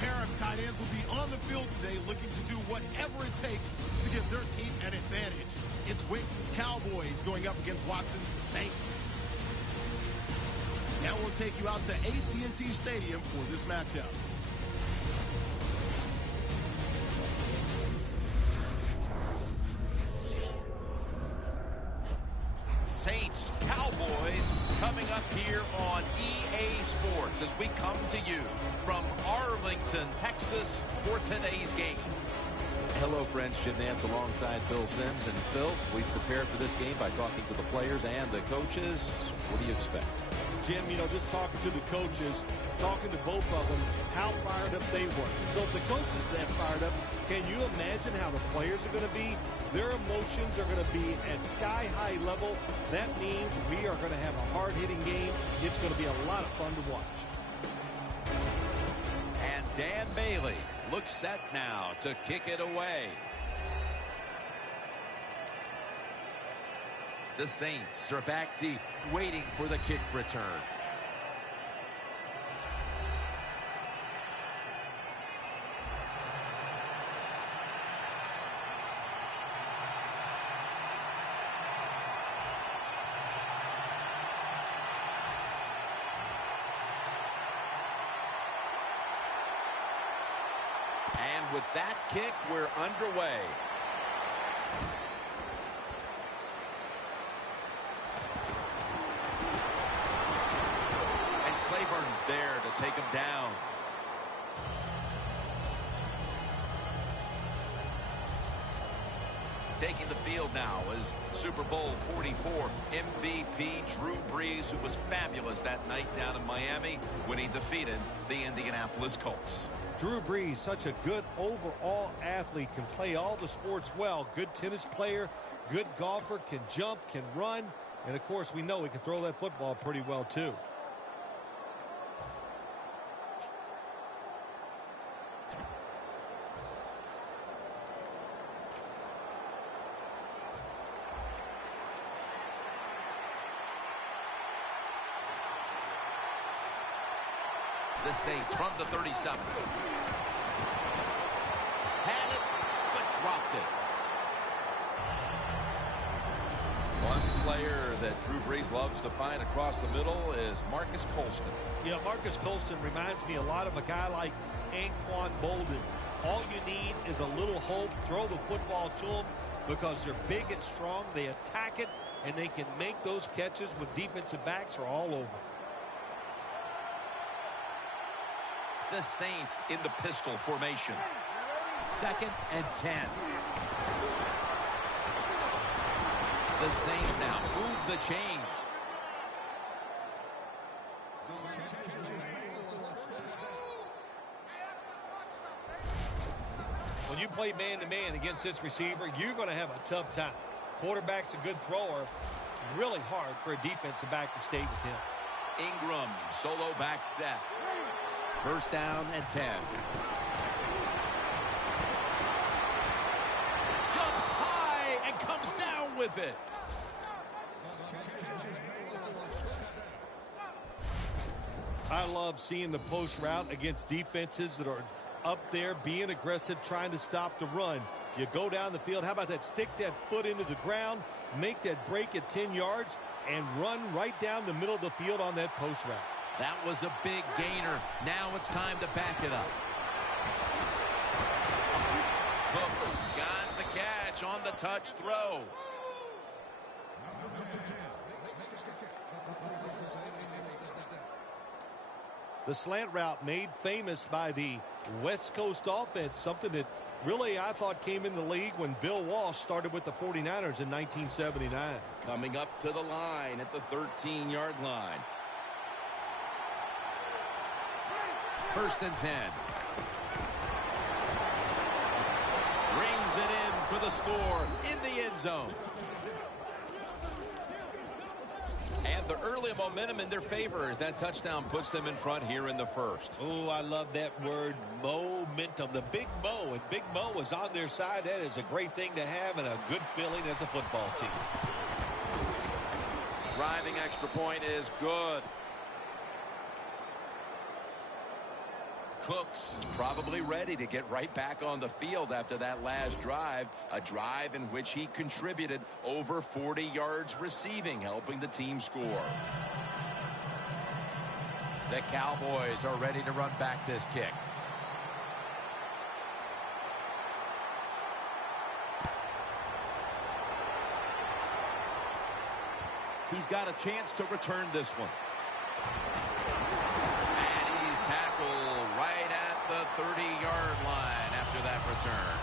pair of tight ends will be on the field today looking to do whatever it takes to give their team an advantage. It's Waiton's Cowboys going up against Watson's Saints. Now we'll take you out to AT&T Stadium for this matchup. Saints, Cowboys, coming up here on EA Sports as we come to you from Arlington, Texas for today's game. Hello, friends. Jim Nantz alongside Phil Simms. And Phil, we've prepared for this game by talking to the players and the coaches. What do you expect? Jim, just talking to the coaches, talking to both of them, how fired up they were. So if the coaches are that fired up, can you imagine how the players are going to be? Their emotions are going to be at sky-high level. That means we are going to have a hard-hitting game. It's going to be a lot of fun to watch. And Dan Bailey looks set now to kick it away. The Saints are back deep, waiting for the kick return. And with that kick, we're underway. Clayborn's there to take him down. Taking the field now is Super Bowl 44 MVP Drew Brees, who was fabulous that night down in Miami when he defeated the Indianapolis Colts. Drew Brees, such a good overall athlete, can play all the sports well. Good tennis player, good golfer, can jump, can run, and of course we know he can throw that football pretty well too. The Saints from the 37. Had it, but dropped it. One player that Drew Brees loves to find across the middle is Marcus Colston. Marcus Colston reminds me a lot of a guy like Anquan Bolden. All you need is a little hope. Throw the football to them because they're big and strong. They attack it, and they can make those catches when defensive backs are all over. The Saints in the pistol formation. 2nd and 10. The Saints now move the chains. When you play man-to-man against this receiver, you're going to have a tough time. Quarterback's a good thrower. Really hard for a defensive back to stay with him. Ingram, solo back set. 1st down and 10. Jumps high and comes down with it. I love seeing the post route against defenses that are up there being aggressive, trying to stop the run. You go down the field. How about that? Stick that foot into the ground, make that break at 10 yards, and run right down the middle of the field on that post route. That was a big gainer. Now it's time to back it up. Cooks got the catch on the touch throw. The slant route made famous by the West Coast offense, something that really I thought came in the league when Bill Walsh started with the 49ers in 1979. Coming up to the line at the 13-yard line. 1st and 10. Brings it in for the score in the end zone. And the early momentum in their favor as that touchdown puts them in front here in the 1st. Oh, I love that word, momentum. The Big Mo, and Big Mo is on their side. That is a great thing to have and a good feeling as a football team. Driving extra point is good. Cooks is probably ready to get right back on the field after that last drive, a drive in which he contributed over 40 yards receiving, helping the team score. The Cowboys are ready to run back this kick. He's got a chance to return this one. And he's tackled right at the 30-yard line after that return.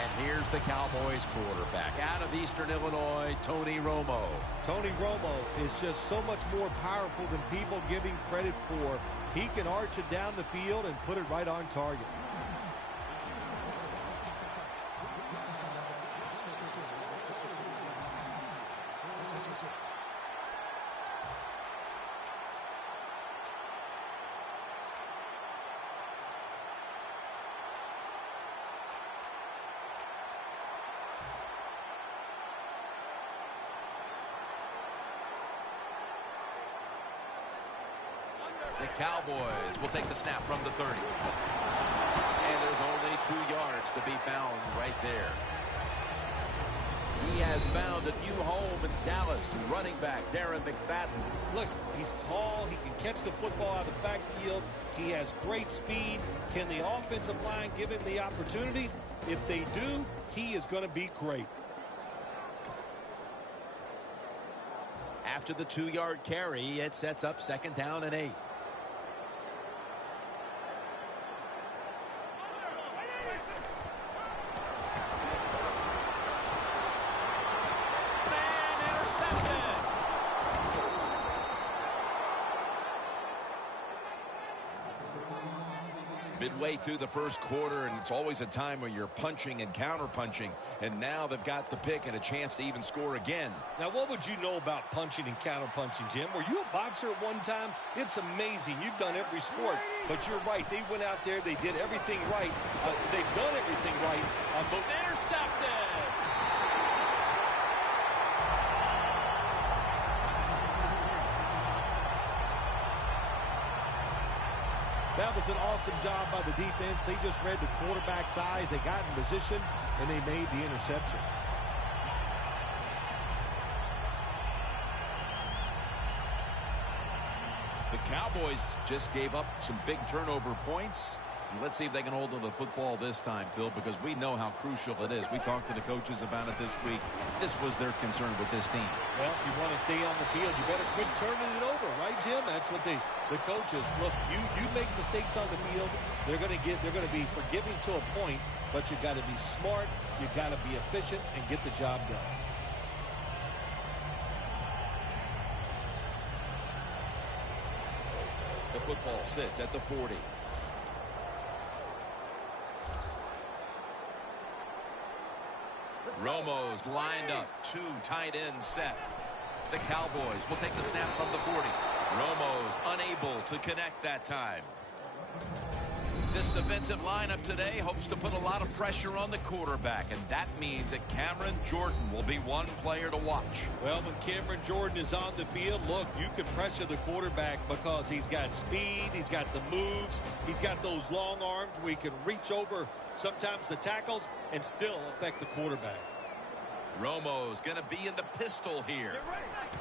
And here's the Cowboys quarterback out of Eastern Illinois, Tony Romo. Tony Romo is just so much more powerful than people give him credit for. He can arch it down the field and put it right on target. The Cowboys will take the snap from the 30. And there's only 2 yards to be found right there. He has found a new home in Dallas. Running back Darren McFadden. Look, he's tall. He can catch the football out of the backfield. He has great speed. Can the offensive line give him the opportunities? If they do, he is going to be great. After the 2-yard carry, it sets up 2nd down and 8. Midway through the first quarter, and it's always a time where you're punching and counter-punching, and now they've got the pick and a chance to even score again. Now, what would you know about punching and counter-punching, Jim? Were you a boxer at one time? It's amazing. You've done every sport, but you're right. They went out there. They did everything right. They've done everything right. But Intercepted! that was an awesome job by the defense. They just read the quarterback's eyes. They got in position, and they made the interception. The Cowboys just gave up some big turnover points. Let's see if they can hold on to the football this time, Phil, because we know how crucial it is. We talked to the coaches about it this week. This was their concern with this team. Well, if you want to stay on the field, you better quit turning it over, right, Jim? That's what the coaches look. You make mistakes on the field, they're going to be forgiving to a point, but you got to be smart, you got to be efficient, and get the job done. The football sits at the 40. Romo's lined up. 2 tight ends set. The Cowboys will take the snap from the 40. Romo's unable to connect that time. This defensive lineup today hopes to put a lot of pressure on the quarterback, and that means that Cameron Jordan will be one player to watch. Well, when Cameron Jordan is on the field, look, you can pressure the quarterback because he's got speed, he's got the moves, he's got those long arms where he can reach over sometimes the tackles and still affect the quarterback. Romo's going to be in the pistol here.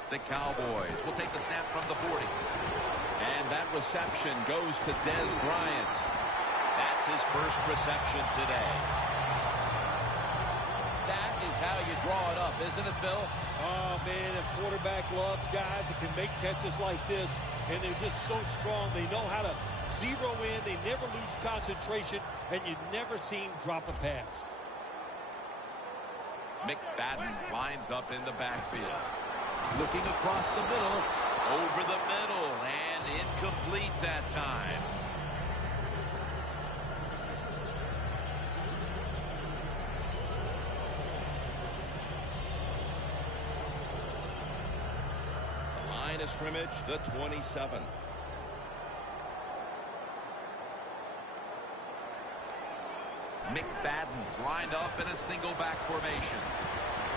The Cowboys will take the snap from the 40. And that reception goes to Dez Bryant. That's his first reception today. That is how you draw it up, isn't it, Bill? Oh, man, a quarterback loves guys that can make catches like this, and they're just so strong. They know how to zero in. They never lose concentration, and you never see him drop a pass. McFadden lines up in the backfield. Looking across the middle. Over the middle, and incomplete that time. Line of scrimmage, the 27. McFadden's lined up in a single back formation.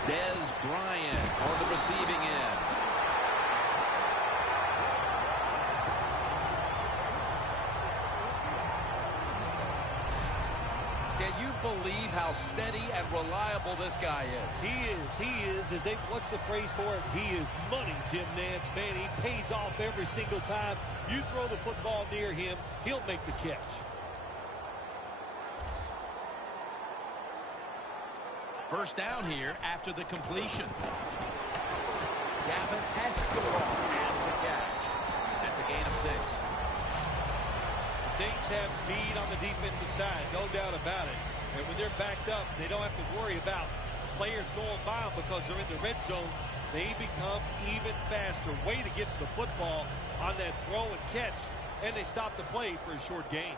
Dez Bryant on the receiving end. believe how steady and reliable this guy is. He is. What's the phrase for it? He is money, Jim Nance. Man, he pays off every single time. You throw the football near him, he'll make the catch. First down here after the completion. Gavin Escobar has the catch. That's a gain of 6. The Saints have speed on the defensive side, no doubt about it. And when they're backed up, they don't have to worry about players going by them because they're in the red zone. They become even faster. Way to get to the football on that throw and catch. And they stop the play for a short gain.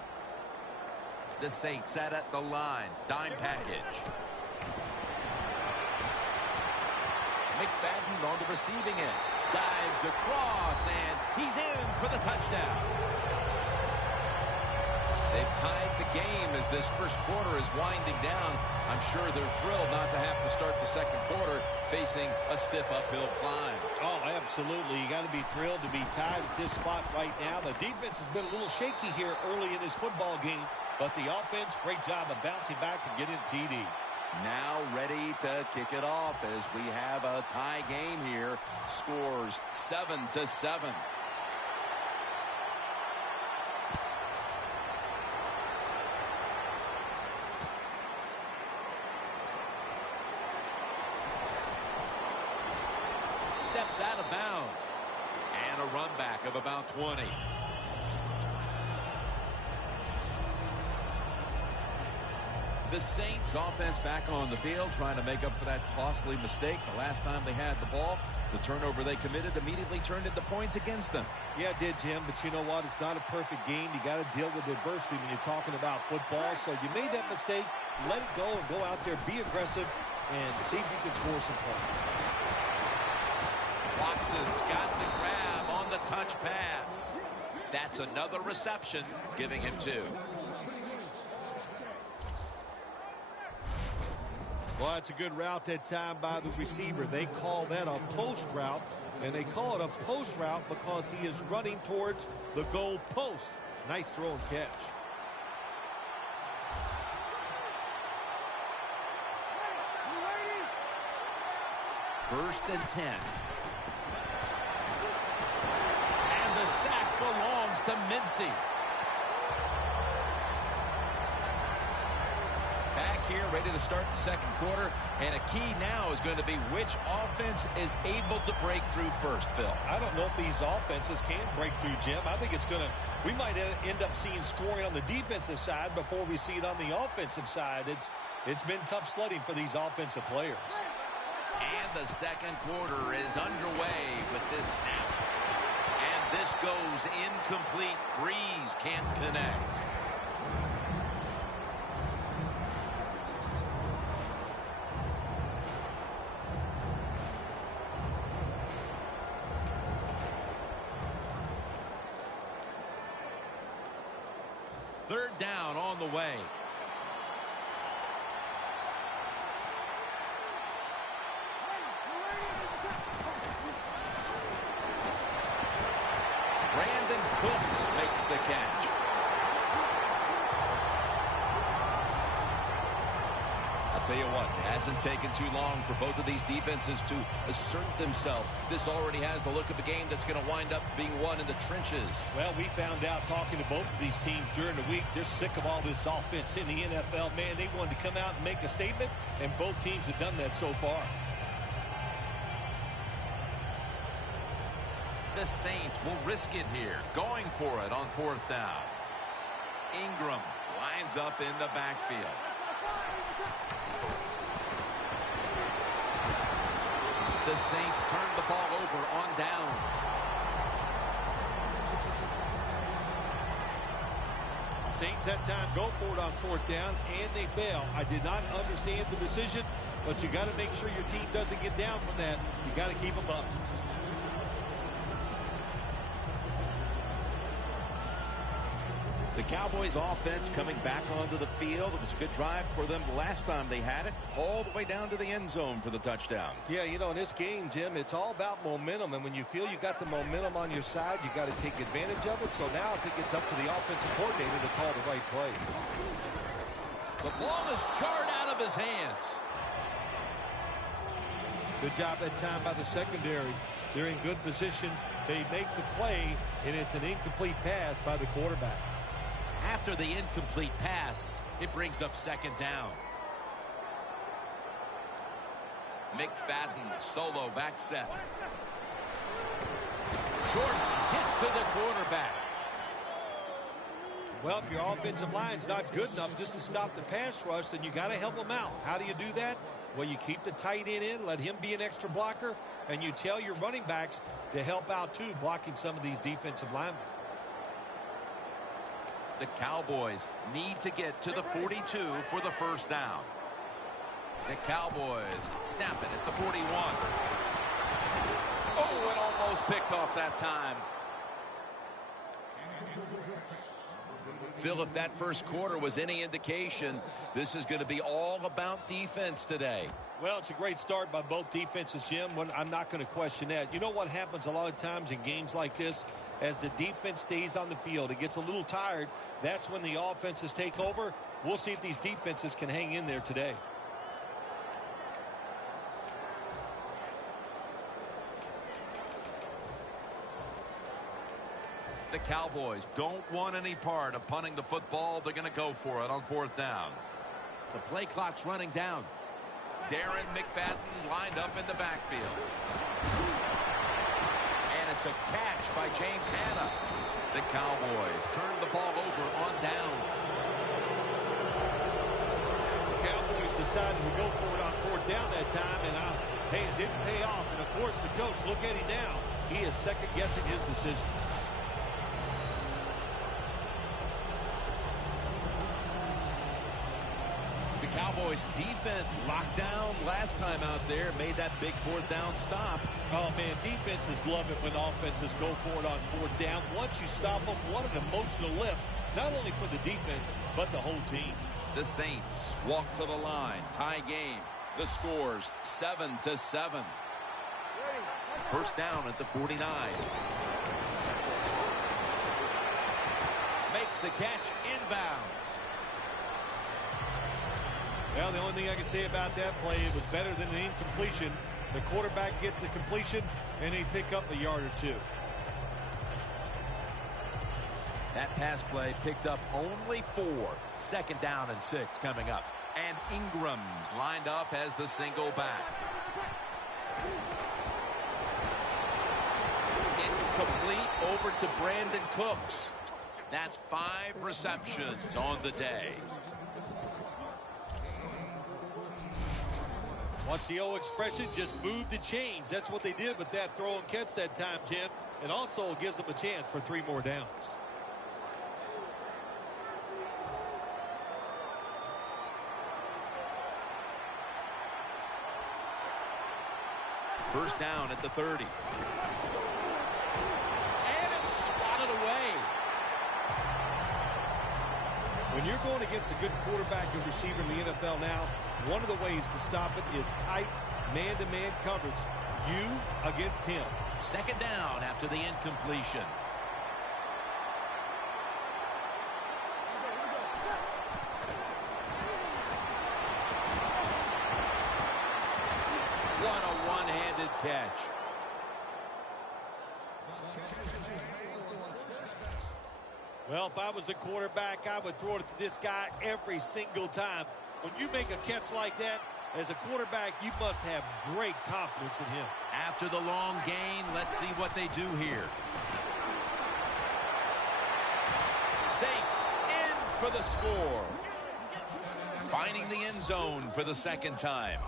The Saints set at the line. Dime package. McFadden on the receiving end. Dives across, and he's in for the touchdown. They've tied the game as this first quarter is winding down. I'm sure they're thrilled not to have to start the second quarter facing a stiff uphill climb. Oh, absolutely. You got to be thrilled to be tied at this spot right now. The defense has been a little shaky here early in this football game, but the offense, great job of bouncing back and getting a TD. Now ready to kick it off as we have a tie game here. Scores 7-7. Steps out of bounds. And a run back of about 20. The Saints offense back on the field trying to make up for that costly mistake the last time they had the ball. The turnover they committed immediately turned into points against them. Yeah, it did, Jim, but you know what? It's not a perfect game. You got to deal with adversity when you're talking about football. So you made that mistake, let it go, and go out there, be aggressive, and see if you can score some points. Watson's got the grab on the touch pass. That's another reception, giving him 2. Well, that's a good route that time by the receiver. They call that a post route, and they call it a post route because he is running towards the goal post. Nice throw and catch. First and 10. And the sack belongs to Mincy. Back here, ready to start the second quarter. And a key now is going to be which offense is able to break through first, Phil. I don't know if these offenses can break through, Jim. I think it's going to, we might end up seeing scoring on the defensive side before we see it on the offensive side. It's been tough sledding for these offensive players. And the second quarter is underway with this snap. And this goes incomplete. Breeze can't connect. Third down on the way. Brandon Cooks makes the catch. I'll tell you what, it hasn't taken too long for both of these defenses to assert themselves. This already has the look of a game that's going to wind up being won in the trenches. Well, we found out talking to both of these teams during the week, they're sick of all this offense in the NFL. Man, they wanted to come out and make a statement, and both teams have done that so far. The Saints will risk it here, going for it on fourth down. Ingram lines up in the backfield. The Saints turn the ball over on downs. Saints that time go for it on fourth down, and they fail. I did not understand the decision, but you got to make sure your team doesn't get down from that. You got to keep them up. The Cowboys offense coming back onto the field. It was a good drive for them the last time they had it, all the way down to the end zone for the touchdown. Yeah, you know, in this game, Jim, it's all about momentum. And when you feel you got the momentum on your side, you got to take advantage of it. So now I think it's up to the offensive coordinator to call the right play. The ball is jarred out of his hands. Good job that time by the secondary. They're in good position. They make the play, and it's an incomplete pass by the quarterback. After the incomplete pass, it brings up second down. McFadden, solo back set. Jordan gets to the quarterback. Well, if your offensive line's not good enough just to stop the pass rush, then you got to help them out. How do you do that? Well, you keep the tight end in, let him be an extra blocker, and you tell your running backs to help out, too, blocking some of these defensive linemen. The Cowboys need to get to the 42 for the first down. The Cowboys snap it at the 41. Oh, and almost picked off that time. Phil, if that first quarter was any indication, this is going to be all about defense today. Well, it's a great start by both defenses, Jim. I'm not going to question that. You know what happens a lot of times in games like this? As the defense stays on the field, it gets a little tired. That's when the offenses take over. We'll see if these defenses can hang in there today. The Cowboys don't want any part of punting the football. They're going to go for it on fourth down. The play clock's running down. Darren McFadden lined up in the backfield. And it's a catch by James Hanna. The Cowboys turn the ball over on downs. The Cowboys decided to go for it on fourth down that time, and hey, it didn't pay off. And of course, the coach, look at him now. He is second-guessing his decision. The Cowboys defense locked down last time out there, made that big fourth down stop. Oh, man, defenses love it when offenses go for it on fourth down. Once you stop them, what an emotional lift, not only for the defense, but the whole team. The Saints walk to the line, tie game. The score's 7-7. First down at the 49. Makes the catch inbounds. Well, the only thing I can say about that play, it was better than an incompletion. The quarterback gets the completion, and they pick up a yard or two. That pass play picked up only 4. Second down and 6 coming up. And Ingram's lined up as the single back. It's complete over to Brandon Cooks. That's 5 receptions on the day. What's the old expression? Just move the chains. That's what they did with that throw and catch that time, Jim. It also gives them a chance for 3 more downs. First down at the 30. And it's swatted away. When you're going against a good quarterback and receiver in the NFL now, one of the ways to stop it is tight man-to-man coverage. You against him. Second down after the incompletion. What a one-handed catch. Well, if I was the quarterback, I would throw it to this guy every single time. When you make a catch like that, as a quarterback, you must have great confidence in him. After the long gain, let's see what they do here. Saints in for the score. Finding the end zone for the second time.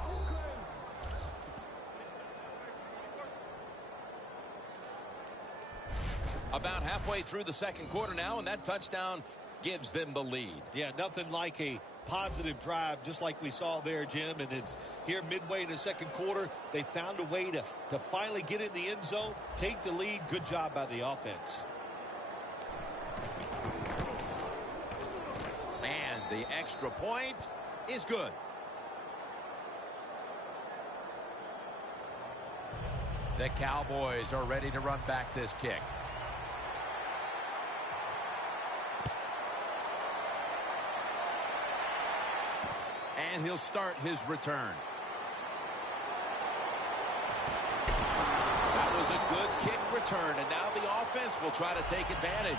About halfway through the second quarter now, and that touchdown gives them the lead. Yeah, nothing like a positive drive, just like we saw there, Jim. And it's here midway in the second quarter. They found a way to finally get in the end zone, take the lead. Good job by the offense. And the extra point is good. The Cowboys are ready to run back this kick. And he'll start his return. That was a good kick return, and now the offense will try to take advantage.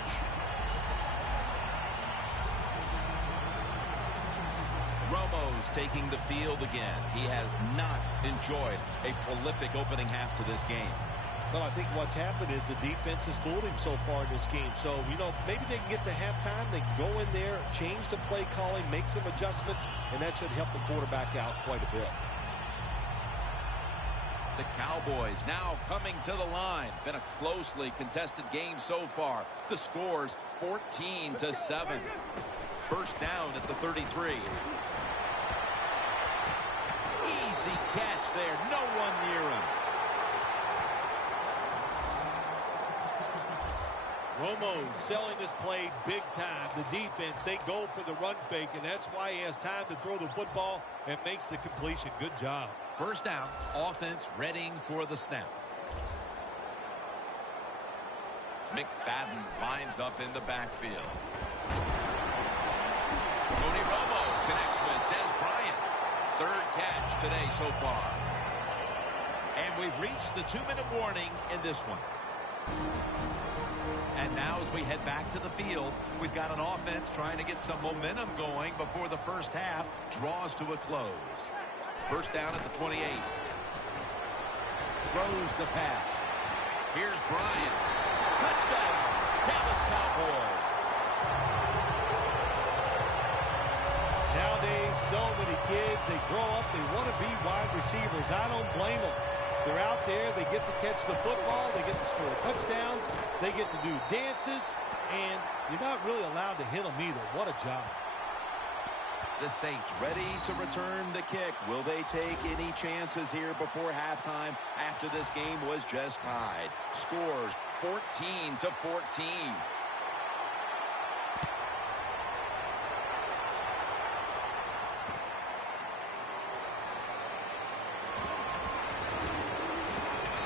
Romo's taking the field again. He has not enjoyed a prolific opening half to this game. Well, I think what's happened is the defense has fooled him so far in this game. So, you know, maybe they can get to halftime. They can go in there, change the play calling, make some adjustments, and that should help the quarterback out quite a bit. The Cowboys now coming to the line. Been a closely contested game so far. The score's 14-7. First down at the 33. Easy catch there. No one near him. Romo selling this play big time. The defense, they go for the run fake, and that's why he has time to throw the football and makes the completion. Good job. First down, offense readying for the snap. McFadden lines up in the backfield. Tony Romo connects with Des Bryant. Third catch today so far. And we've reached the 2-minute warning in this one. And now as we head back to the field, we've got an offense trying to get some momentum going before the first half draws to a close. First down at the 28. Throws the pass. Here's Bryant. Touchdown, Dallas Cowboys. Nowadays, so many kids, they grow up, they want to be wide receivers. I don't blame them. They're out there, they get to catch the football, they get to score touchdowns, they get to do dances, and you're not really allowed to hit them either. What a job. The Saints ready to return the kick. Will they take any chances here before halftime after this game was just tied? Scores 14-14.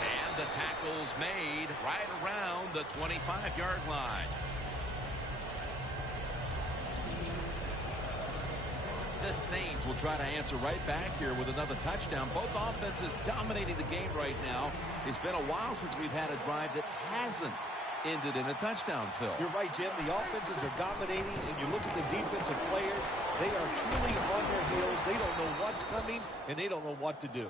And the tackle's made right around the 25-yard line. The Saints will try to answer right back here with another touchdown. Both offenses dominating the game right now. It's been a while since we've had a drive that hasn't ended in a touchdown, Phil. You're right, Jim. The offenses are dominating, and you look at the defensive players. They are truly on their heels. They don't know what's coming, and they don't know what to do.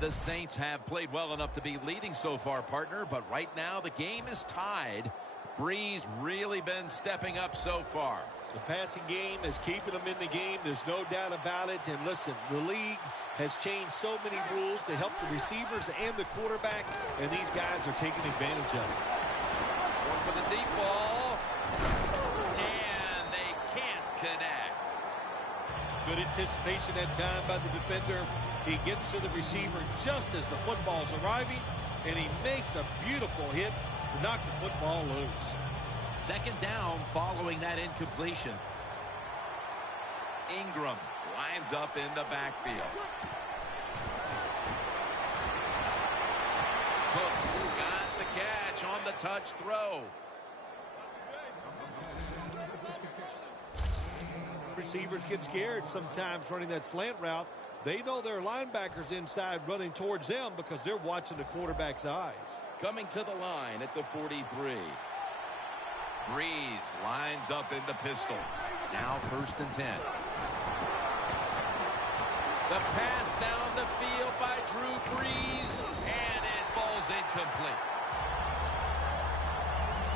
The Saints have played well enough to be leading so far, partner, but right now the game is tied. Breeze really been stepping up so far. The passing game is keeping them in the game. There's no doubt about it. And listen, the league has changed so many rules to help the receivers and the quarterback, and these guys are taking advantage of it. Going for the deep ball, and they can't connect. Good anticipation that time by the defender. He gets to the receiver just as the football's arriving, and he makes a beautiful hit to knock the football loose. Second down following that incompletion. Ingram lines up in the backfield. Cooks got the catch on the touch throw. Receivers get scared sometimes running that slant route. They know their linebackers inside running towards them because they're watching the quarterback's eyes. Coming to the line at the 43. Breeze lines up in the pistol. Now 1st and 10. The pass down the field by Drew Brees, and it falls incomplete.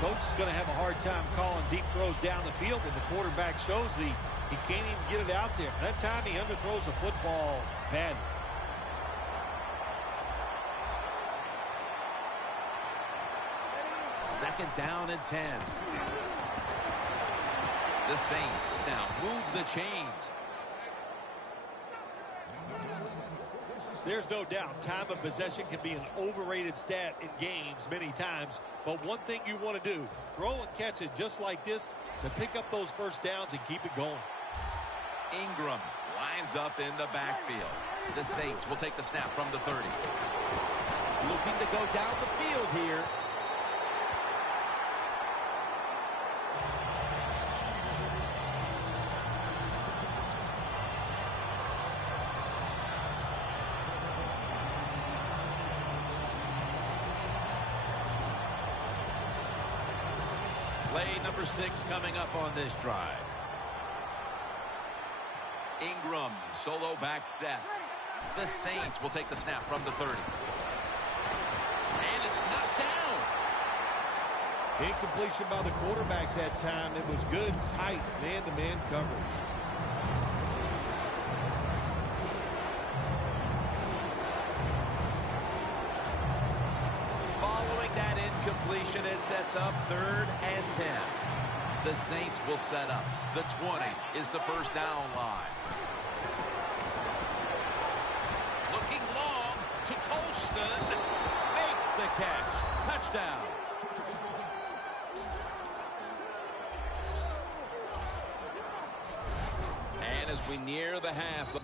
Coach is going to have a hard time calling deep throws down the field when the quarterback shows he can't even get it out there. That time he underthrows the football badly. Second down and 10. The Saints now move the chains. There's no doubt time of possession can be an overrated stat in games many times. But one thing you want to do, throw and catch it just like this to pick up those first downs and keep it going. Ingram lines up in the backfield. The Saints will take the snap from the 30. Looking to go down the field here. Play number 6 coming up on this drive. Ingram, solo back set. The Saints will take the snap from the 30. And it's knocked down. Incompletion by the quarterback that time. It was good, tight, man-to-man coverage. Following that incompletion, it sets up 3rd and 10. The Saints will set up. The 20 is the first down line. Looking long to Colston. Makes the catch. Touchdown. And as we near the half...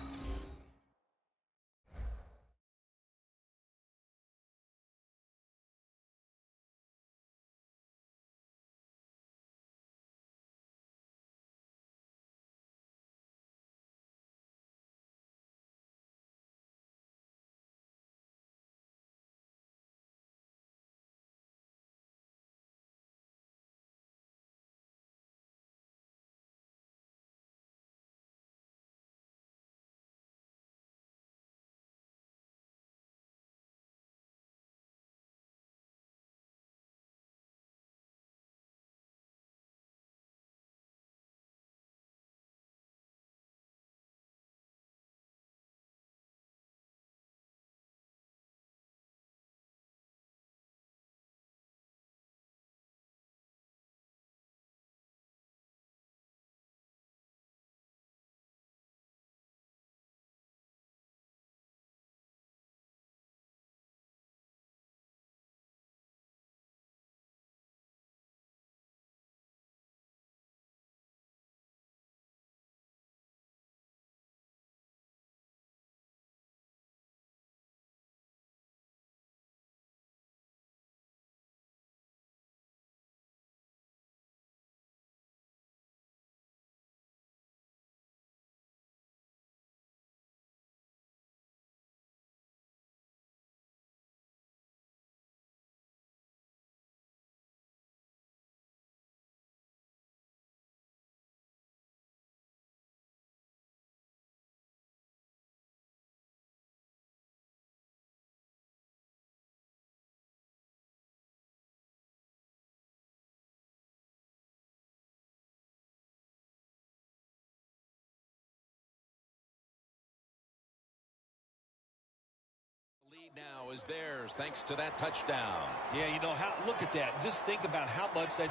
Lead now is theirs thanks to that touchdown. Yeah, you know, look at that. Just think about how much that...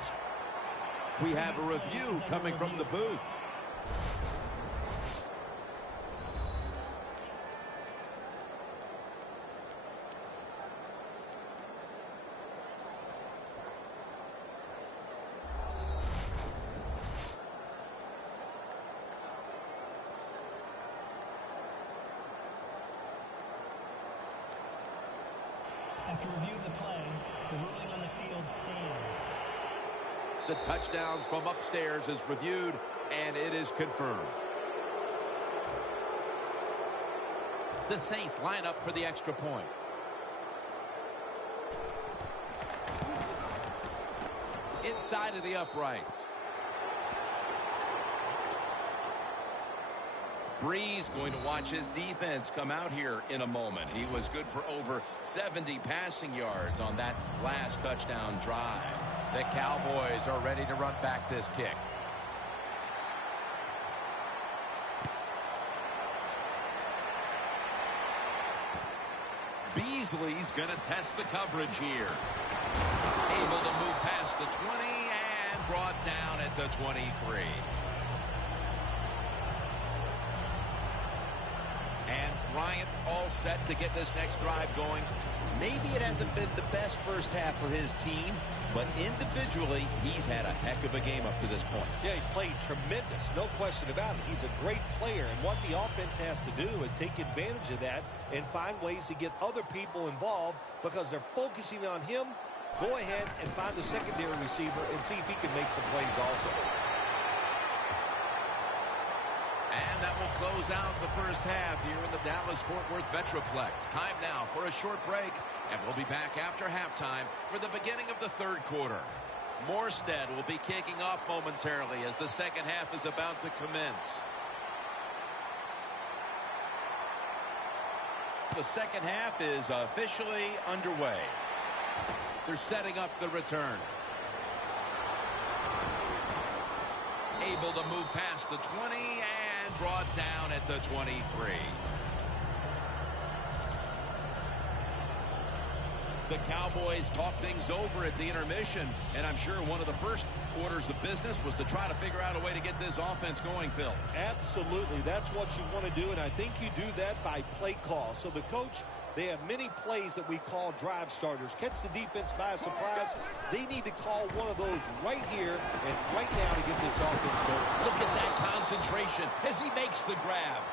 We have a review coming from the booth. After review of the play, the ruling on the field stands. The touchdown from upstairs is reviewed, and it is confirmed. The Saints line up for the extra point. Inside of the uprights. Breeze going to watch his defense come out here in a moment. He was good for over 70 passing yards on that last touchdown drive. The Cowboys are ready to run back this kick. Beasley's going to test the coverage here. Able to move past the 20 and brought down at the 23. And Bryant all set to get this next drive going. Maybe it hasn't been the best first half for his team, but individually, he's had a heck of a game up to this point. Yeah, he's played tremendous, no question about it. He's a great player, and what the offense has to do is take advantage of that and find ways to get other people involved because they're focusing on him. Go ahead and find the secondary receiver and see if he can make some plays also. And that will close out the first half here in the Dallas-Fort Worth Metroplex. Time now for a short break, and we'll be back after halftime for the beginning of the third quarter. Morstead will be kicking off momentarily as the second half is about to commence. The second half is officially underway. They're setting up the return. Able to move past the 20 and brought down at the 23. The Cowboys talk things over at the intermission, and I'm sure one of the first orders of business was to try to figure out a way to get this offense going, Phil. Absolutely. That's what you want to do, and I think you do that by play call. So the coach, they have many plays that we call drive starters. Catch the defense by surprise. They need to call one of those right here and right now to get this offense going. Look at that concentration as he makes the grab.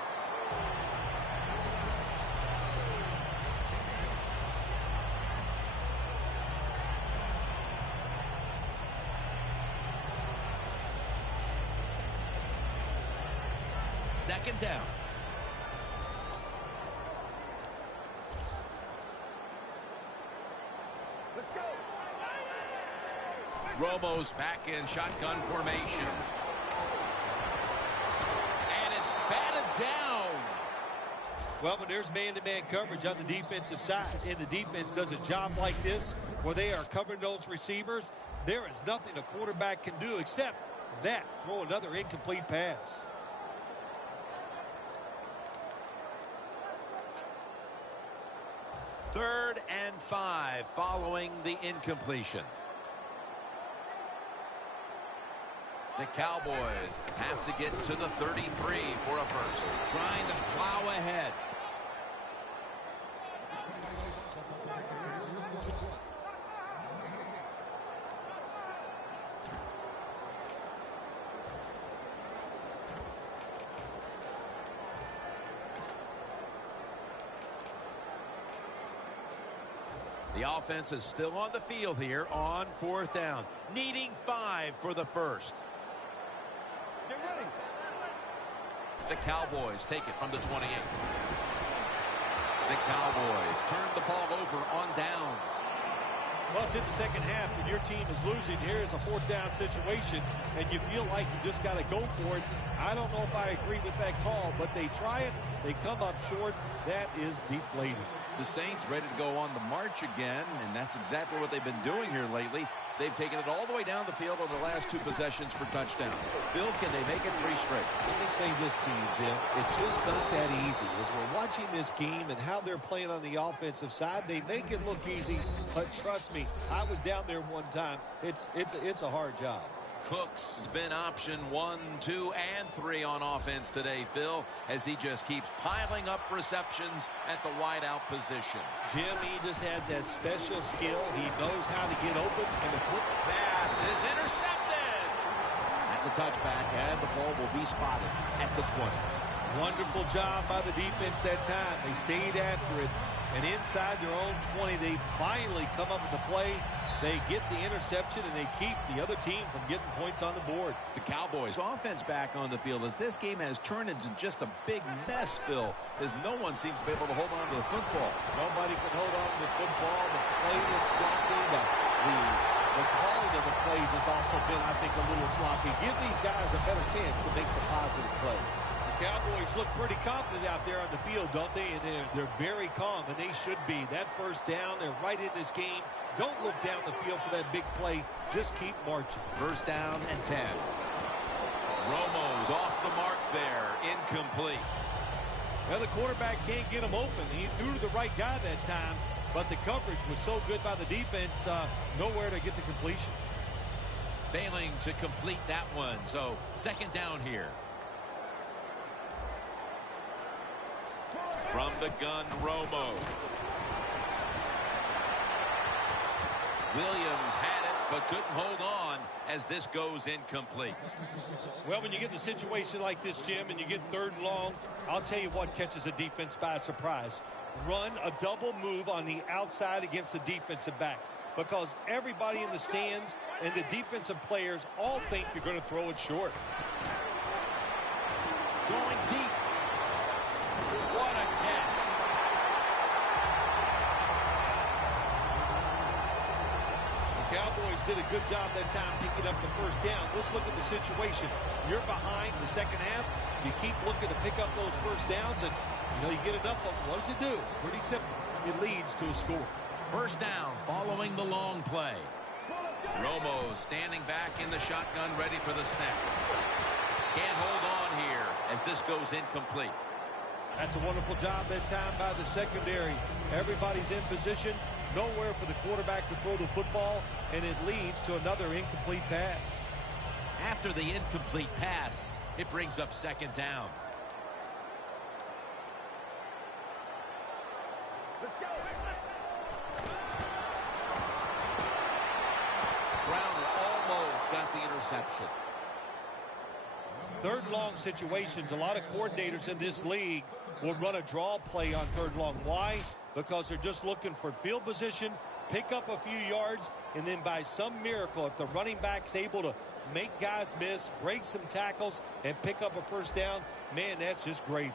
Second down. Let's go. Romo's back in shotgun formation. And it's batted down. Well, when there's man-to-man coverage on the defensive side, and the defense does a job like this where they are covering those receivers, there is nothing a quarterback can do except that, throw another incomplete pass. Third and 5 following the incompletion. The Cowboys have to get to the 33 for a first. Trying to plow ahead. The offense is still on the field here on fourth down, needing 5 for the first. Get ready. The Cowboys take it from the 28. The Cowboys turn the ball over on downs. Well, it's in the second half, and your team is losing. Here's a fourth down situation, and you feel like you just got to go for it. I don't know if I agree with that call, but they try it. They come up short. That is deflating. The Saints ready to go on the march again, and that's exactly what they've been doing here lately. They've taken it all the way down the field on the last 2 possessions for touchdowns. Phil, can they make it 3 straight? Let me say this to you, Jim. It's just not that easy. As we're watching this game and how they're playing on the offensive side, they make it look easy, but trust me, I was down there one time. It's a hard job. Cooks has been option 1, 2, and 3 on offense today, Phil, as he just keeps piling up receptions at the wideout position. Jim, he just has that special skill. He knows how to get open, and the quick pass is intercepted. That's a touchback, and the ball will be spotted at the 20. Wonderful job by the defense that time. They stayed after it, and inside their own 20, they finally come up with the play. They get the interception, and they keep the other team from getting points on the board. The Cowboys offense back on the field as this game has turned into just a big mess, Phil, as no one seems to be able to hold on to the football. Nobody can hold on to the football. The play is sloppy. The calling of the plays has also been, I think, a little sloppy. Give these guys a better chance to make some positive plays. The Cowboys look pretty confident out there on the field, don't they? And they're very calm, and they should be. That first down, they're right in this game. Don't look down the field for that big play. Just keep marching. First down and 10. Romo's off the mark there. Incomplete. Well, the quarterback can't get him open. He threw to the right guy that time, but the coverage was so good by the defense, nowhere to get the completion. Failing to complete that one, so second down here. From the gun, Romo. Williams had it, but couldn't hold on as this goes incomplete. Well, when you get in a situation like this, Jim, and you get third and long, I'll tell you what catches a defense by surprise. Run a double move on the outside against the defensive back, because everybody in the stands and the defensive players all think you're going to throw it short. Going deep. What a catch. The Cowboys did a good job that time picking up the first down. Let's look at the situation. You're behind the second half. You keep looking to pick up those first downs, and you get enough of them. What does it do? Pretty simple. It leads to a score. First down following the long play. Romo standing back in the shotgun, ready for the snap. Can't hold on here as this goes incomplete. That's a wonderful job that time by the secondary. Everybody's in position. Nowhere for the quarterback to throw the football, and it leads to another incomplete pass. After the incomplete pass, it brings up second down. Let's go. Browner almost got the interception. Third long situations, a lot of coordinators in this league will run a draw play on third long. Why? Because they're just looking for field position, pick up a few yards, and then by some miracle, if the running back's able to make guys miss, break some tackles, and pick up a first down, man, that's just gravy.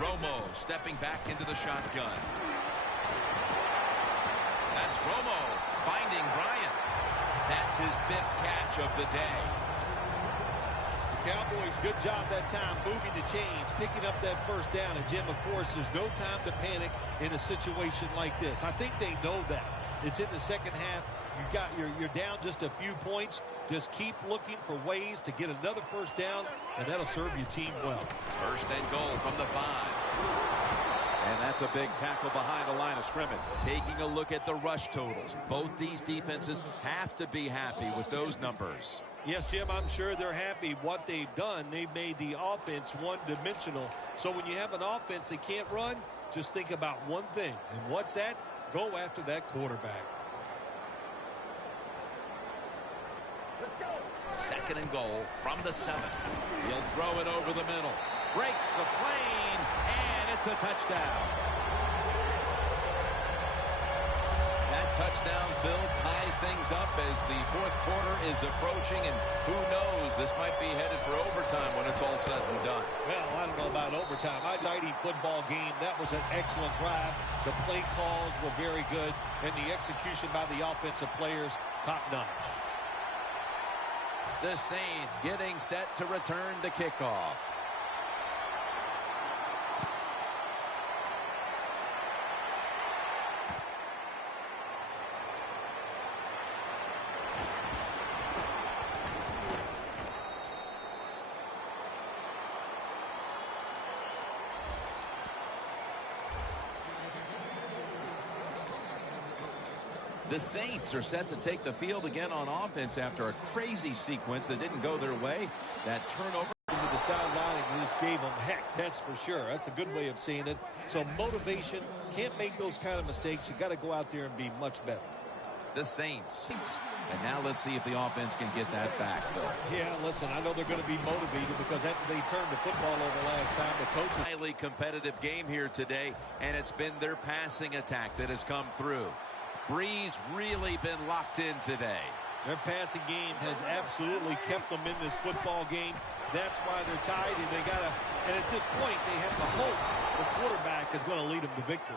Romo stepping back into the shotgun. That's Romo finding Bryant. That's his 5th catch of the day. The Cowboys, good job that time moving the chains, picking up that first down. And, Jim, of course, there's no time to panic in a situation like this. I think they know that. It's in the second half. You're down just a few points. Just keep looking for ways to get another first down, and that'll serve your team well. First and goal from the 5. And that's a big tackle behind the line of scrimmage. Taking a look at the rush totals. Both these defenses have to be happy with those numbers. Yes, Jim, I'm sure they're happy what they've done. They've made the offense one-dimensional. So when you have an offense that can't run, just think about one thing. And what's that? Go after that quarterback. Let's go. Second and goal from the 7. He'll throw it over the middle. Breaks the plane, and it's a touchdown. That touchdown, Phil, ties things up as the fourth quarter is approaching, and who knows, this might be headed for overtime when it's all said and done. Well, I don't know about overtime. I mighty football game. That was an excellent drive. The play calls were very good, and the execution by the offensive players, top-notch. The Saints getting set to return the kickoff. The Saints are set to take the field again on offense after a crazy sequence that didn't go their way. That turnover To the sideline and just gave them heck, that's for sure. That's a good way of seeing it. So motivation, can't make those kind of mistakes. You got to go out there and be much better. the Saints. And now let's see if the offense can get that back, Phil. Yeah, listen, I know they're going to be motivated because after they turned the football over last time, the coaches... Highly competitive game here today, and it's been their passing attack that has come through. Breeze really been locked in today. Their passing game has absolutely kept them in this football game. That's why they're tied, and they got to... And at this point, they have to hope the quarterback is going to lead them to victory.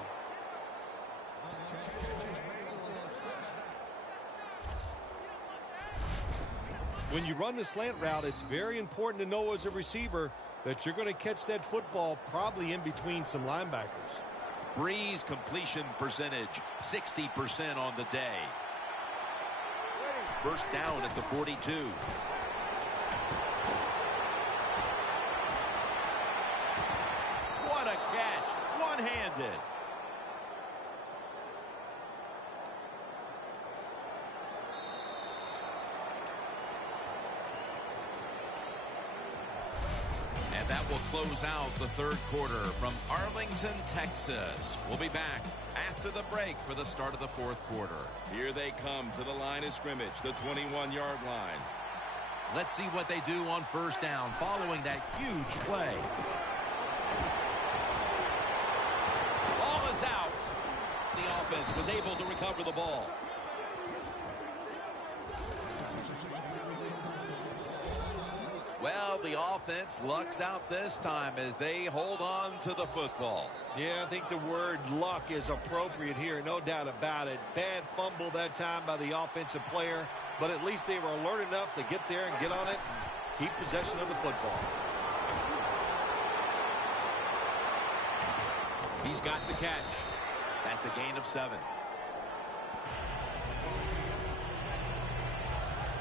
When you run the slant route, it's very important to know as a receiver that you're going to catch that football probably in between some linebackers. Breeze completion percentage, 60% on the day. First down at the 42. What a catch, one-handed. That will close out the third quarter from Arlington, Texas. We'll be back after the break for the start of the fourth quarter. Here they come to the line of scrimmage, the 21-yard line. Let's see what they do on first down following that huge play. Ball is out. The offense was able to recover the ball. Well, the offense lucks out this time as they hold on to the football. Yeah, I think the word luck is appropriate here, no doubt about it. Bad fumble that time by the offensive player, but at least they were alert enough to get there and get on it and keep possession of the football. He's got the catch. That's a gain of 7.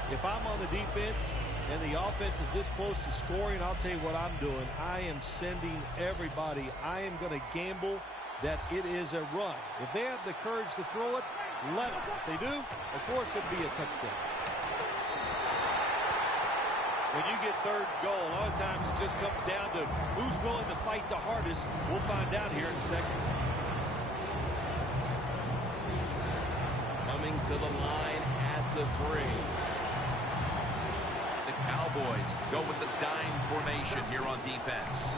If I'm on the defense and the offense is this close to scoring, I'll tell you what I'm doing. I am sending everybody. I am going to gamble that it is a run. If they have the courage to throw it, let them. If they do, of course, it'll be a touchdown. When you get third goal, a lot of times it just comes down to who's willing to fight the hardest. We'll find out here in a second. Coming to the line at the 3. Cowboys go with the dime formation here on defense.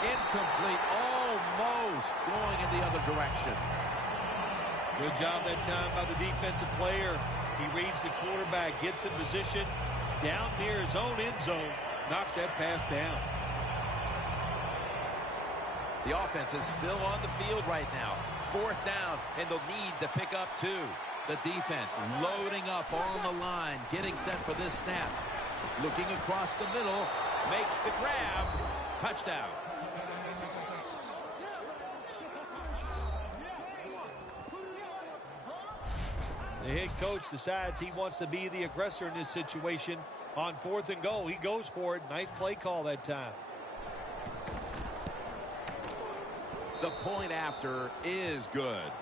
Incomplete, almost going in the other direction. Good job that time by the defensive player. He reads the quarterback, gets in position, down near his own end zone, knocks that pass down. The offense is still on the field right now. 4th down, and they'll need to pick up 2. The defense loading up on the line, getting set for this snap. Looking across the middle, makes the grab. Touchdown. The head coach decides he wants to be the aggressor in this situation. On 4th and goal, he goes for it. Nice play call that time. The point after is good.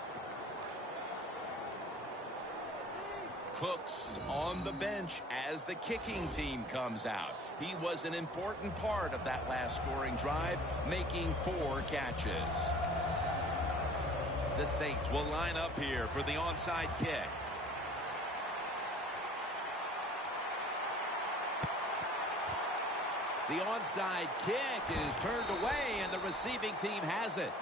Cooks on the bench as the kicking team comes out. He was an important part of that last scoring drive, making 4 catches. The Saints will line up here for the onside kick. The onside kick is turned away, and the receiving team has it.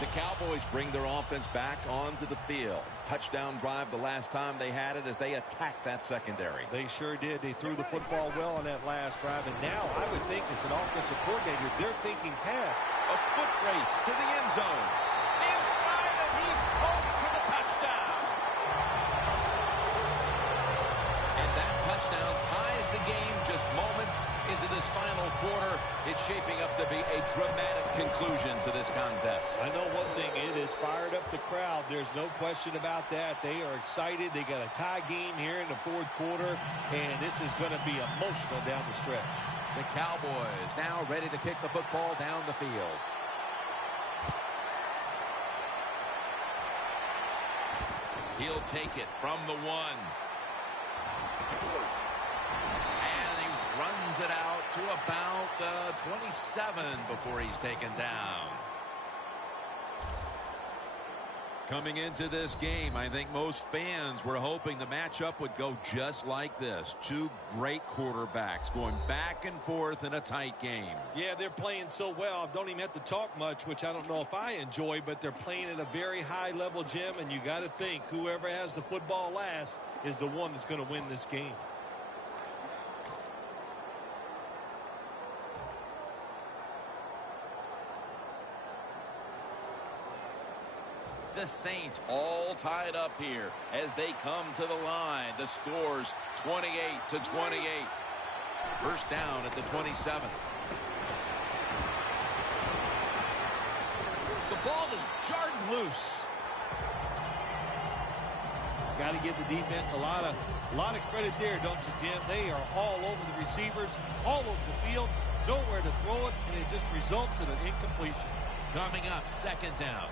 The Cowboys bring their offense back onto the field. Touchdown drive the last time they had it as they attacked that secondary. They sure did. They threw the football well on that last drive. And now I would think as an offensive coordinator, they're thinking pass. A foot race to the end zone. Inside, and he's home for the touchdown. And that touchdown ties the game just moments into this final quarter. It's shaping up to be a dramatic conclusion to this contest. I know one thing, it has fired up the crowd. There's no question about that. They are excited. They got a tie game here in the 4th quarter, and this is going to be emotional down the stretch. The Cowboys now ready to kick the football down the field. He'll take it from the 1. Runs it out to about 27 before he's taken down. Coming into this game, I think most fans were hoping the matchup would go just like this. 2 great quarterbacks going back and forth in a tight game. Yeah, they're playing so well. Don't even have to talk much, which I don't know if I enjoy, but they're playing at a very high level, Jim, and you got to think whoever has the football last is the one that's going to win this game. The Saints all tied up here as they come to the line. The score's 28-28. 1st down at the 27. The ball is jarred loose. Got to give the defense a lot of credit there, don't you, Jim? They are all over the receivers, all over the field, nowhere to throw it, and it just results in an incompletion. Coming up, 2nd down.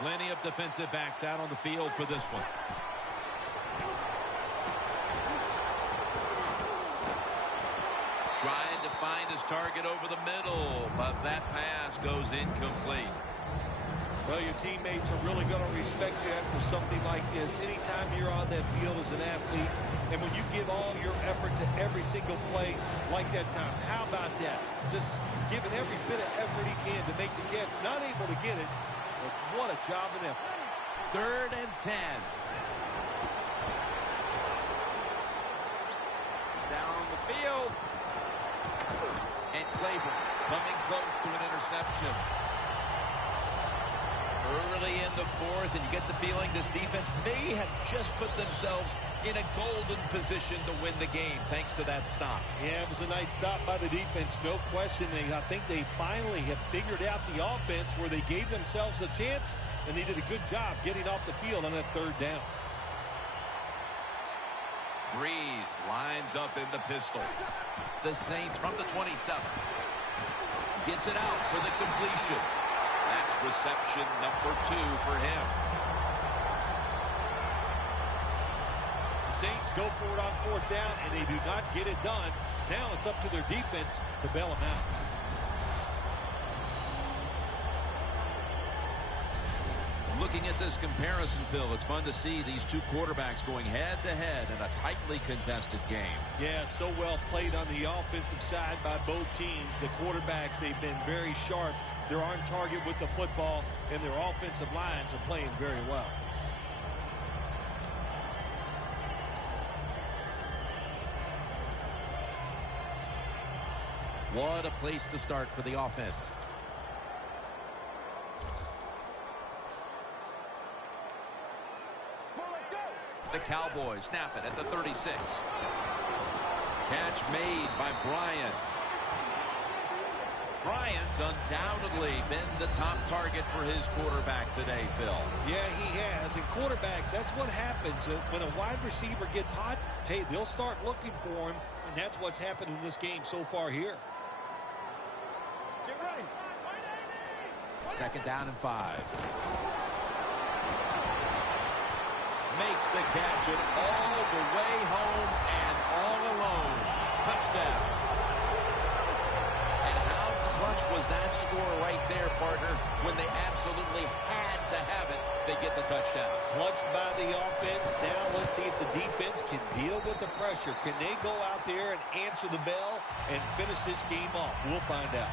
Plenty of defensive backs out on the field for this one. Trying to find his target over the middle, but that pass goes incomplete. Well, your teammates are really going to respect you after something like this. Anytime you're on that field as an athlete, and when you give all your effort to every single play like that time, how about that? Just giving every bit of effort he can to make the catch. Not able to get it, but what a job and effort. 3rd and 10. Down the field. And Claiborne coming close to an interception. Early in the 4th, and you get the feeling this defense may have just put themselves in a golden position to win the game thanks to that stop. Yeah, it was a nice stop by the defense, no question. I think they finally have figured out the offense where they gave themselves a chance, and they did a good job getting off the field on that 3rd down. Breeze lines up in the pistol. The Saints from the 27. Gets it out for the completion. That's reception number 2 for him. The Saints go for it on 4th down, and they do not get it done. Now it's up to their defense to bail them out. Looking at this comparison, Phil, it's fun to see these two quarterbacks going head-to-head in a tightly contested game. Yeah, so well played on the offensive side by both teams. The quarterbacks, they've been very sharp. They're on target with the football, and their offensive lines are playing very well. What a place to start for the offense. The Cowboys snap it at the 36. Catch made by Bryant. Bryant's undoubtedly been the top target for his quarterback today, Phil. Yeah, he has. And quarterbacks, that's what happens. When a wide receiver gets hot, hey, they'll start looking for him, and that's what's happened in this game so far here. Get ready. 2nd down and 5. Makes the catch and all the way home and all alone. Touchdown. And how clutch was that score right there, partner? When they absolutely had to have it, they get the touchdown. Clutched by the offense. Now let's see if the defense can deal with the pressure. Can they go out there and answer the bell and finish this game off? We'll find out.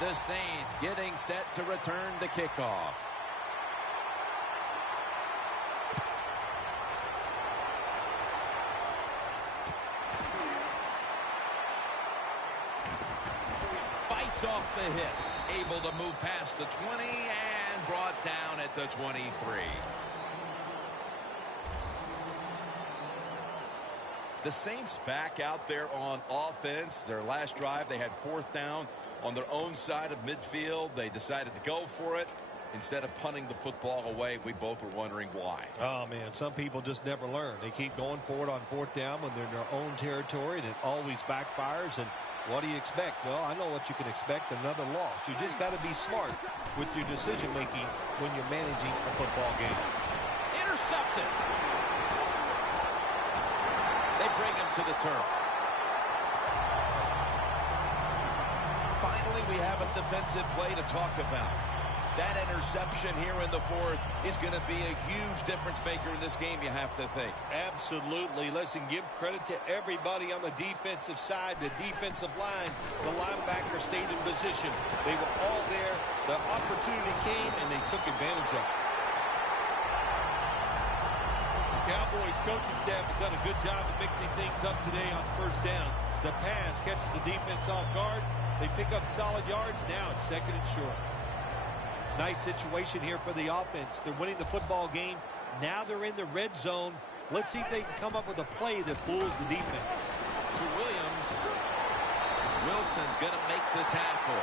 The Saints getting set to return the kickoff. Fights off the hit. Able to move past the 20 and brought down at the 23. The Saints back out there on offense. Their last drive, they had 4th down on their own side of midfield. They decided to go for it instead of punting the football away. We both were wondering why. Oh, man, some people just never learn. They keep going for it on 4th down when they're in their own territory, and it always backfires. And what do you expect? Well, I know what you can expect, another loss. You just got to be smart with your decision-making when you're managing a football game. Intercepted. They bring him to the turf. Finally, we have a defensive play to talk about. That interception here in the 4th is going to be a huge difference maker in this game, you have to think. Absolutely. Listen, give credit to everybody on the defensive side, the defensive line. The linebacker stayed in position. They were all there. The opportunity came, and they took advantage of it. The Cowboys coaching staff has done a good job of mixing things up today on 1st down. The pass catches the defense off guard. They pick up solid yards. Now it's 2nd and short. Nice situation here for the offense. They're winning the football game. Now they're in the red zone. Let's see if they can come up with a play that fools the defense. To Williams. Wilson's going to make the tackle.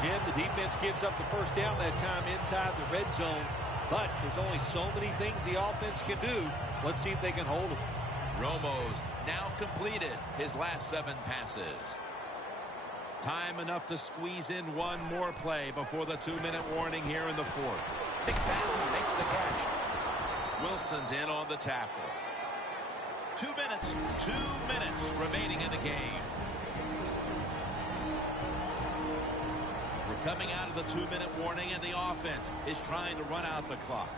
Jim, the defense gives up the 1st down that time inside the red zone. But there's only so many things the offense can do. Let's see if they can hold them. Romo's now completed his last 7 passes. Time enough to squeeze in one more play before the 2-minute warning here in the 4th. McFadden makes the catch. Wilson's in on the tackle. 2 minutes remaining in the game. Coming out of the 2-minute warning, and the offense is trying to run out the clock.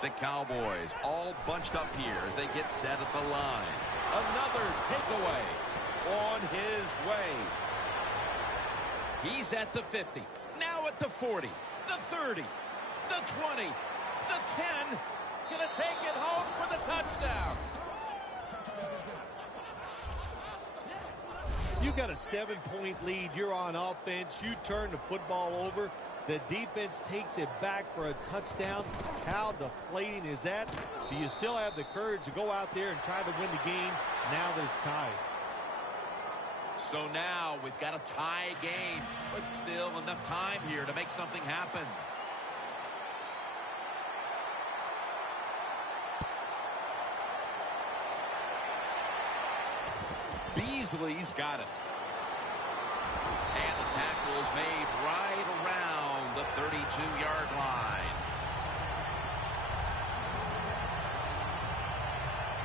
The Cowboys all bunched up here as they get set at the line. Another takeaway on his way. He's at the 50. Now at the 40. The 30. The 20. The 10. Gonna take it home for the touchdown. You got a 7-point lead. You're on offense. You turn the football over. The defense takes it back for a touchdown. How deflating is that? Do you still have the courage to go out there and try to win the game now that it's tied? So now we've got a tie game, but still enough time here to make something happen. Beasley's got it. And the tackle is made right around the 32-yard line.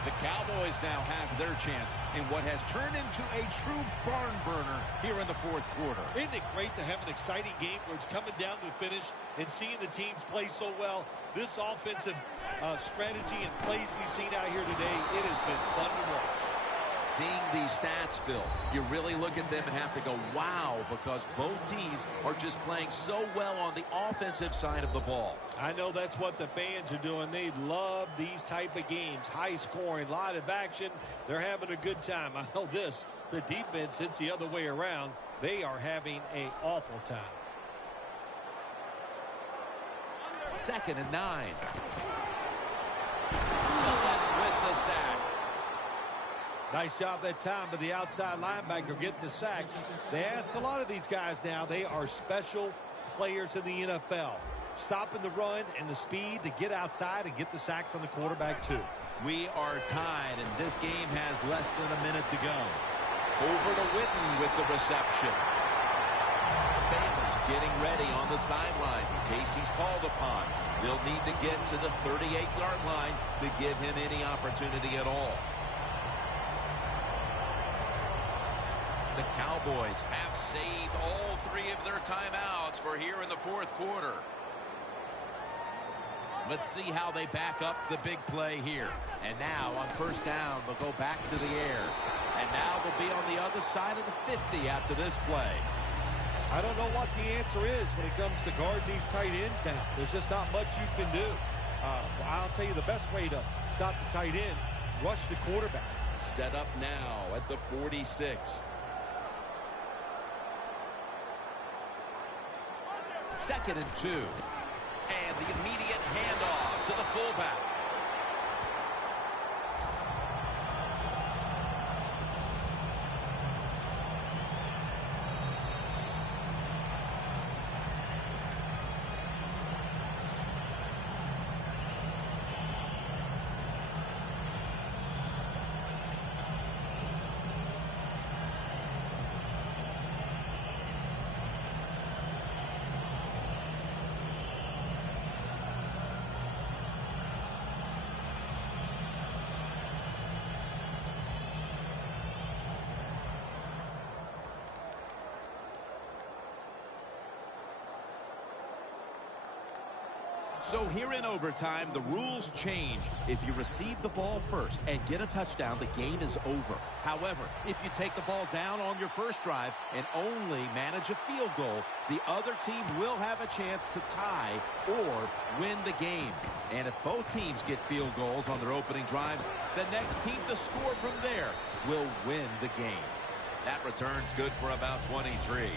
The Cowboys now have their chance in what has turned into a true barn burner here in the fourth quarter. Isn't it great to have an exciting game where it's coming down to the finish and seeing the teams play so well? This offensive strategy and plays we've seen out here today, it has been fun to watch. Seeing these stats, Bill, you really look at them and have to go, wow, because both teams are just playing so well on the offensive side of the ball. I know that's what the fans are doing. They love these type of games. High scoring, lot of action. They're having a good time. I know this. The defense, it's the other way around. They are having an awful time. 2nd and 9. With the sack. Nice job that time by the outside linebacker getting the sack. They ask a lot of these guys now. They are special players in the NFL. Stopping the run and the speed to get outside and get the sacks on the quarterback too. We are tied, and this game has less than a minute to go. Over to Witten with the reception. Baker's getting ready on the sidelines in case he's called upon. They'll need to get to the 38-yard line to give him any opportunity at all. The Cowboys have saved all 3 of their timeouts for here in the fourth quarter. Let's see how they back up the big play here. And now on first down, they'll go back to the air. And now they'll be on the other side of the 50 after this play. I don't know what the answer is when it comes to guarding these tight ends now. There's just not much you can do. I'll tell you the best way to stop the tight end, rush the quarterback. Set up now at the 46. 2nd and 2. And the immediate handoff to the fullback. So here in overtime, the rules change. If you receive the ball first and get a touchdown, the game is over. However, if you take the ball down on your first drive and only manage a field goal, the other team will have a chance to tie or win the game. And if both teams get field goals on their opening drives, the next team to score from there will win the game. That return's good for about 23.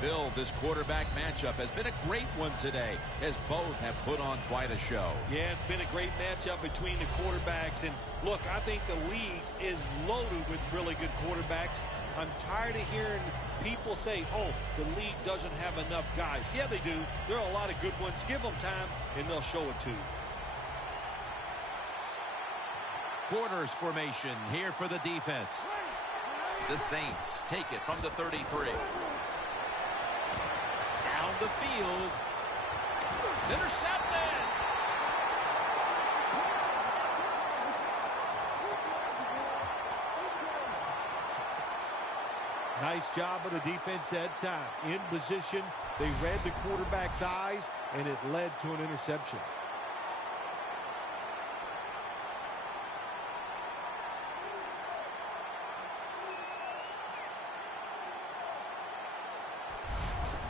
Phil, this quarterback matchup has been a great one today, as both have put on quite a show. Yeah, it's been a great matchup between the quarterbacks. And look, I think the league is loaded with really good quarterbacks. I'm tired of hearing people say, oh, the league doesn't have enough guys. Yeah, they do. There are a lot of good ones. Give them time, and they'll show it to you. Quarters formation here for the defense. The Saints take it from the 33. Down the field. It's intercepted. Nice job of the defense that time. In position, they read the quarterback's eyes, and it led to an interception.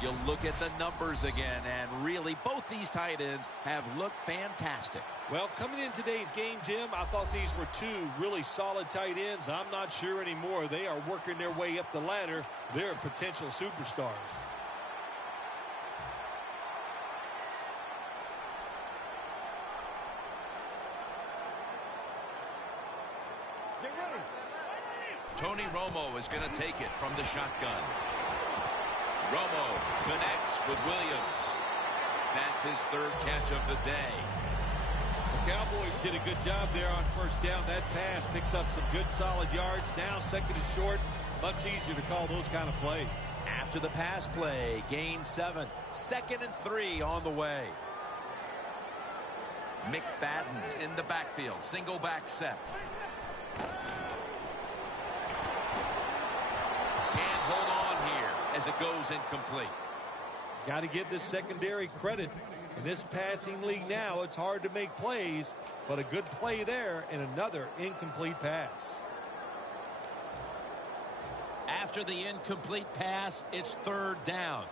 You look at the numbers again, and really both these tight ends have looked fantastic. Well, coming in today's game, Jim, I thought these were two really solid tight ends. I'm not sure anymore. They are working their way up the ladder. They're potential superstars. Tony Romo is going to take it from the shotgun. Romo connects with Williams. That's his third catch of the day. The Cowboys did a good job there on first down. That pass picks up some good solid yards. Now second and short. Much easier to call those kind of plays. After the pass play, gain 7. 2nd and 3 on the way. McFadden's in the backfield. Single back set. Can't hold on here as it goes incomplete. Got to give this secondary credit. In this passing league now, it's hard to make plays, but a good play there and another incomplete pass. After the incomplete pass, it's 3rd down.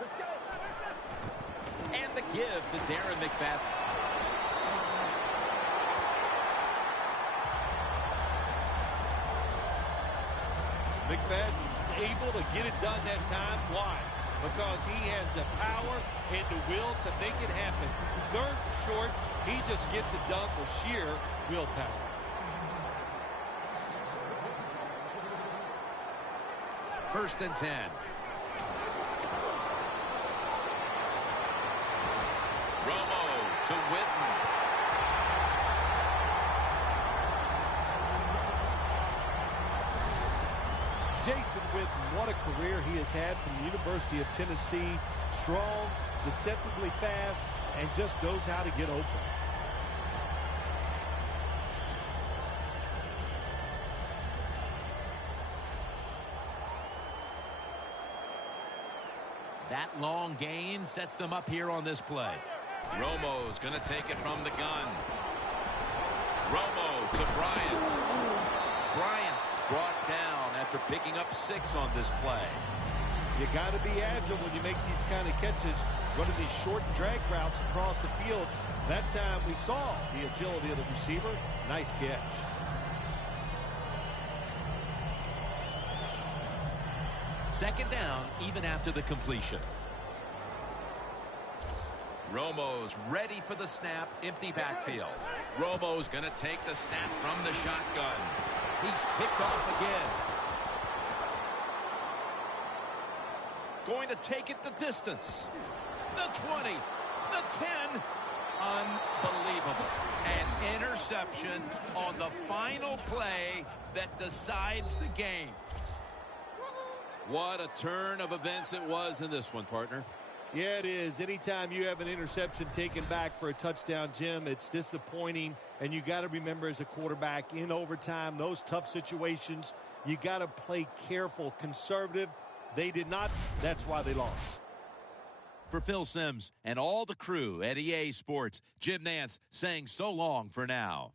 Let's go. And the give to Darren McFadden. McFadden's able to get it done that time. Why? Because he has the power and the will to make it happen. 3rd and short, he just gets it done with sheer willpower. First and 10. Romo to Witten. Jason Witten, what a career he has had from the University of Tennessee. Strong, deceptively fast, and just knows how to get open. That long gain sets them up here on this play. Romo's going to take it from the gun. Romo to Bryant. Bryant's brought down after picking up 6 on this play. You got to be agile when you make these kind of catches, running these short drag routes across the field. That time we saw the agility of the receiver. Nice catch. Second down, even after the completion. Romo's ready for the snap. Empty backfield. Romo's going to take the snap from the shotgun. He's picked off again. Going to take it the distance. The 20. The 10. Unbelievable. An interception on the final play that decides the game. What a turn of events it was in this one, partner. Yeah, it is. Anytime you have an interception taken back for a touchdown, Jim, it's disappointing. And you got to remember, as a quarterback, in overtime, those tough situations, you got to play careful, conservative. They did not. That's why they lost. For Phil Simms and all the crew at EA Sports, Jim Nantz saying so long for now.